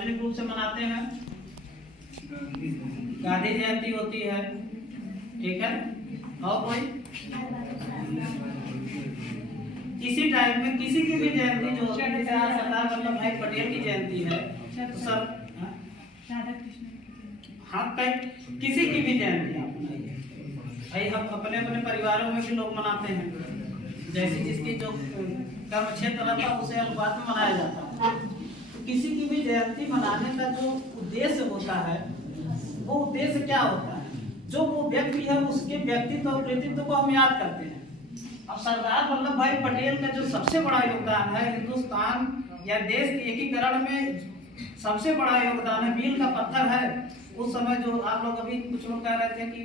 सार्वजनिक रूप से मनाते हैं। गांधी जयंती होती है, ठीक है। और कोई इसी टाइम में किसी की भी जयंती जो होती है, जैसे आज सरदार वल्लभ भाई पटेल की जयंती है, तो सर हाँ किसी की भी जयंती आप मनाइए भाई। हम अपने अपने परिवारों में भी लोग मनाते हैं, जैसे जिसकी जो कर्म क्षेत्र रहता है उसे अनुपात में मनाया जाता है। तो किसी की भी जयंती मनाने का जो उद्देश्य होता है, वो उद्देश्य क्या होता है? जो वो व्यक्ति है उसके व्यक्तित्व और कृतित्व को हम याद करते हैं। अब सरदार वल्लभ भाई पटेल का जो सबसे बड़ा योगदान है हिंदुस्तान या देश के एकीकरण में, सबसे बड़ा योगदान है, मील का पत्थर है। उस समय जो आप लोग अभी कुछ लोग कह रहे थे कि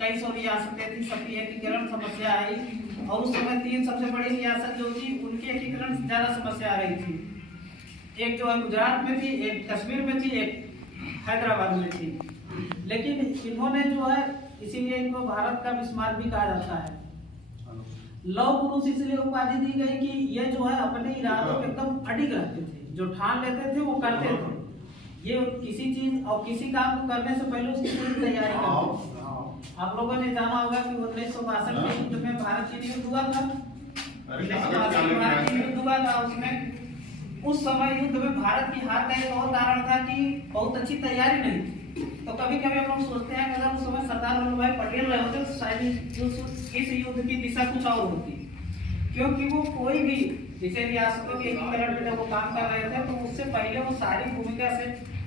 कई सौ रियासतें थी, सबकी एकीकरण समस्या आई, और उस समय 3 सबसे बड़ी रियासत जो थी उनकी एकीकरण ज्यादा समस्या आ रही थी। एक जो है गुजरात में थी, एक कश्मीर में थी, एक हैदराबाद में थी। लेकिन इन्होंने जो है, इसीलिए इनको भारत का बिस्मार्क भी कहा जाता है। लौह पुरुष इसलिए उपाधि दी गई कि ये जो है अपने इरादों पे एकदम अडिग रहते थे, जो ठान लेते थे वो करते थे। ये किसी चीज और किसी काम को करने से पहले उसकी पूरी तैयारी करते थे। आप लोगों ने जाना होगा कि 1962 के युद्ध में भारत चीन युद्ध हुआ था, उसमें उस समय युद्ध में भारत की हार का एक और कारण था कि बहुत अच्छी तैयारी नहीं थी। तो कभी कभी हम लोग सोचते हैं कि अगर उस समय सरदार वल्लभ भाई पटेल रहे होते तो शायद इस युद्ध की दिशा कुछ और होती, क्योंकि वो कोई भी जैसे रियासतों के एकीकरण में जब वो काम कर रहे थे तो उससे पहले वो सारी भूमिका से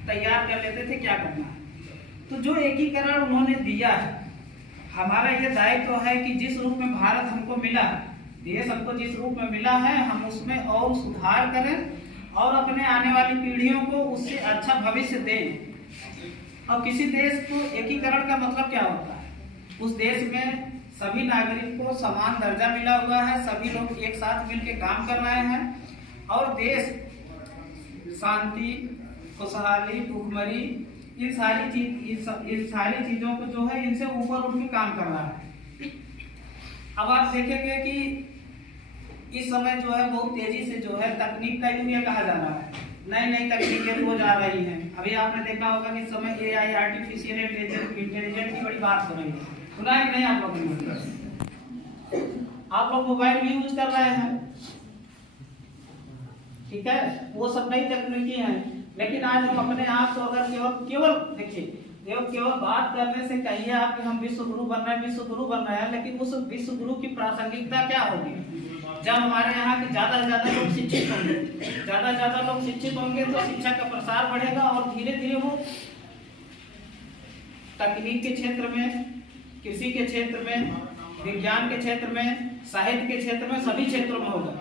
तैयार कर लेते थे क्या करना है। तो जो एकीकरण उन्होंने दिया है, हमारा ये दायित्व है कि जिस रूप में भारत हमको मिला, देश हमको जिस रूप में मिला है, हम उसमें और सुधार करें और अपने आने वाली पीढ़ियों को उससे अच्छा भविष्य दें। अब किसी देश को एकीकरण का मतलब क्या होता है? उस देश में सभी नागरिक को समान दर्जा मिला हुआ है, सभी लोग एक साथ मिलकर काम कर रहे हैं और देश शांति, खुशहाली, भूखमरी, इन सारी चीजों को जो है इनसे ऊपर उठ के काम कर रहा है। अब आप देखेंगे कि इस समय जो है बहुत तेजी से जो है तकनीक का युग कहा जा रहा है, नई नई तकनीकें हो जा रही हैं। अभी आपने देखा होगा कि इस समय AI आर्टिफिशियल इंटेलिजेंस की बड़ी बात हो रही है, सुना है कि नहीं आप लोगों ने? आप लोग मोबाइल भी यूज कर रहे हैं, ठीक है, वो सब नई तकनीकी हैं। लेकिन आज हम अपने आप को अगर केवल देखिए, केवल बात करने से कहिए आप कि हम विश्व गुरु बन रहे हैं, विश्व गुरु बन रहे हैं, लेकिन उस विश्व गुरु की प्रासंगिकता क्या होगी? जब हमारे यहाँ के ज्यादा से ज्यादा लोग शिक्षित होंगे, ज्यादा से ज्यादा लोग शिक्षित होंगे तो शिक्षा का प्रसार बढ़ेगा और धीरे धीरे वो तकनीक के क्षेत्र में, कृषि के क्षेत्र में, विज्ञान के क्षेत्र में, साहित्य के क्षेत्र में, सभी क्षेत्रों में होगा।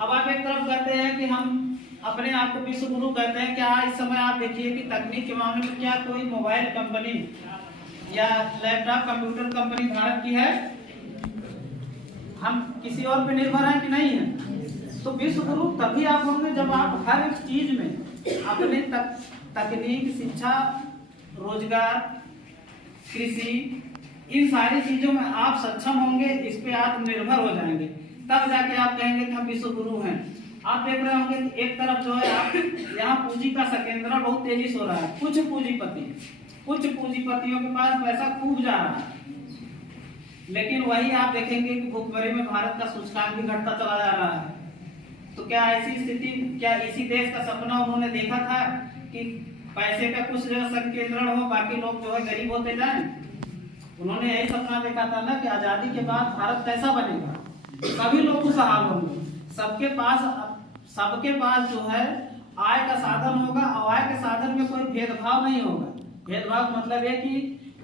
अब आप एक तरफ कहते हैं कि हम अपने आप को विश्व गुरु कहते हैं, क्या इस समय आप देखिए कि तकनीक के मामले में क्या कोई मोबाइल कंपनी या लैपटॉप कंप्यूटर कंपनी भारत की है? हम किसी और पे निर्भर हैं कि नहीं है? तो विश्व गुरु तभी आप होंगे जब आप हर एक चीज में अपने तकनीक, शिक्षा, रोजगार, कृषि, इन सारी चीजों में आप सक्षम होंगे, इस पे आत्मनिर्भर हो जाएंगे, तब जाके आप कहेंगे कि हम विश्व गुरु हैं। आप देख रहे होंगे कि एक तरफ जो है आप यहाँ पूंजी का संकेंद्रण बहुत तेजी से हो रहा है। कुछ पूंजीपतियों के पास पैसा खूब जा रहा है, लेकिन वही आप देखेंगे कि भूखमरी में भारत का सूचकांक भी घटता चला जा रहा है। तो क्या ऐसी स्थिति, क्या इसी देश का सपना उन्होंने देखा था कि पैसे का कुछ जगह संकेंद्रण हो, बाकी लोग जो है गरीब होते जाएं? उन्होंने यही सपना देखा था ना कि आजादी के बाद भारत कैसा बनेगा, सभी लोग खुशहाल होंगे, सबके पास जो है आय का साधन होगा और आय के साधन में कोई भेदभाव नहीं होगा। भेदभाव मतलब है कि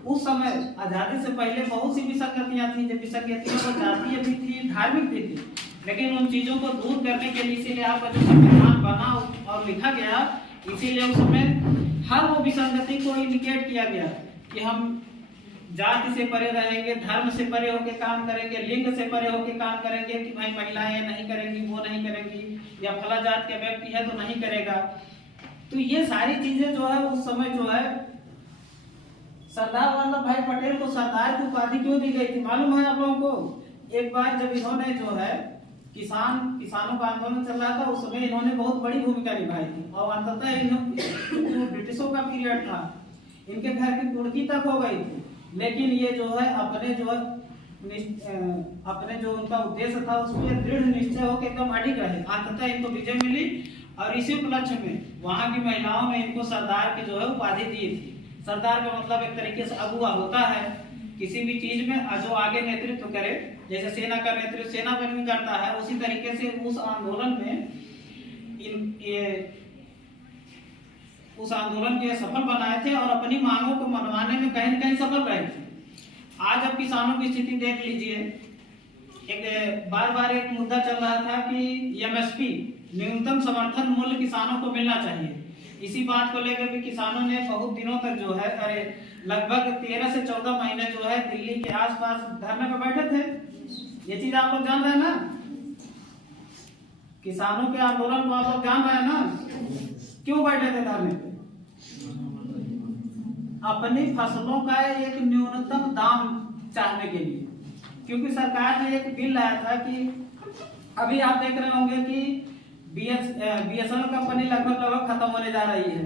उस समय आजादी से पहले बहुत सी विसंगतियां थी, जब विसंगतियां वो जातीय भी थी, धार्मिक भी थी, लेकिन उन चीजों को दूर करने के लिए इसीलिए आपका जो संविधान बना और लिखा गया, इसीलिए उस समय हर वो विसंगति को इंडिकेट किया गया कि हम जाति से परे रहेंगे, धर्म से परे होकर काम करेंगे, लिंग से परे होकर काम करेंगे कि भाई महिलाएं नहीं करेंगी, वो नहीं करेंगी, या फला जात के व्यक्ति है तो नहीं करेगा। तो ये सारी चीजें जो है उस समय जो है सरदार वल्लभ भाई पटेल को सरदार की उपाधि क्यों दी गई थी मालूम है आप लोगों को? एक बार जब इन्होंने जो है किसानों का आंदोलन चल रहा था, उस समय इन्होंने बहुत बड़ी भूमिका निभाई थी और अंततः 3100 का पीरियड था, इनके घर की कुर्की तक हो गई थी, लेकिन ये जो है अपने जो उनका उद्देश्य था उस पर दृढ़ निश्चय होकर एकदम अडिग रहे। अंततः इनको विजय मिली और इसी उपलक्ष्य में वहां की महिलाओं ने इनको सरदार की जो है उपाधि दी थी। सरदार का मतलब एक तरीके से अगुआ होता है किसी भी चीज में, जो आगे नेतृत्व करे, जैसे सेना का नेतृत्व सेनापति करता है, उसी तरीके से उस आंदोलन में उस आंदोलन के सफल बनाए थे और अपनी मांगों को मनवाने में कहीं न कहीं सफल रहे थे। आज अब किसानों की स्थिति देख लीजिए, एक बार एक मुद्दा चल रहा था कि एमएसपी न्यूनतम समर्थन मूल्य किसानों को मिलना चाहिए। इसी बात को लेकर भी किसानों ने बहुत दिनों तक जो है लगभग 13 से 14 महीने जो है दिल्ली के आसपास धरने पर बैठे थे। ये चीज आप लोग जान रहे हैं ना, किसानों के आंदोलन को आप लोग जान रहे हैं ना, क्यों बैठे थे धरने पे? अपनी फसलों का एक न्यूनतम दाम चाहने के लिए, क्योंकि सरकार ने एक बिल लाया था कि अभी आप देख रहे होंगे कि बीएसएनएल कंपनी लगभग खत्म होने जा रही है।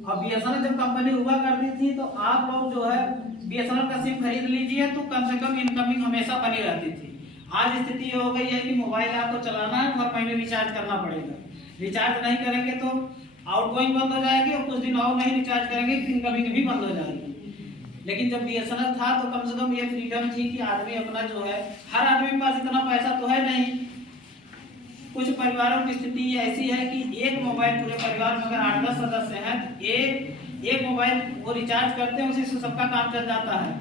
और बीएसएनएल जब कंपनी हुआ करती थी तो आप लोग जो है बीएसएनएल का सिम खरीद लीजिए तो कम से कम इनकमिंग हमेशा बनी रहती थी। आज स्थिति ये हो गई है कि मोबाइल आपको चलाना है, हर महीने रिचार्ज करना पड़ेगा। रिचार्ज नहीं करेंगे तो आउटगोइंग बंद हो जाएगी और कुछ दिन और नहीं रिचार्ज करेंगे इनकमिंग भी बंद हो जाएगी। लेकिन जब बीएसएनएल था तो कम से कम ये फ्रीडम थी कि आदमी अपना जो है, हर आदमी के पास इतना पैसा तो है नहीं। कुछ परिवारों की स्थिति ऐसी है कि एक मोबाइल, पूरे परिवार में अगर 8-10 सदस्य हैं तो एक मोबाइल वो रिचार्ज करते हैं, उसी से सबका काम चल जाता है।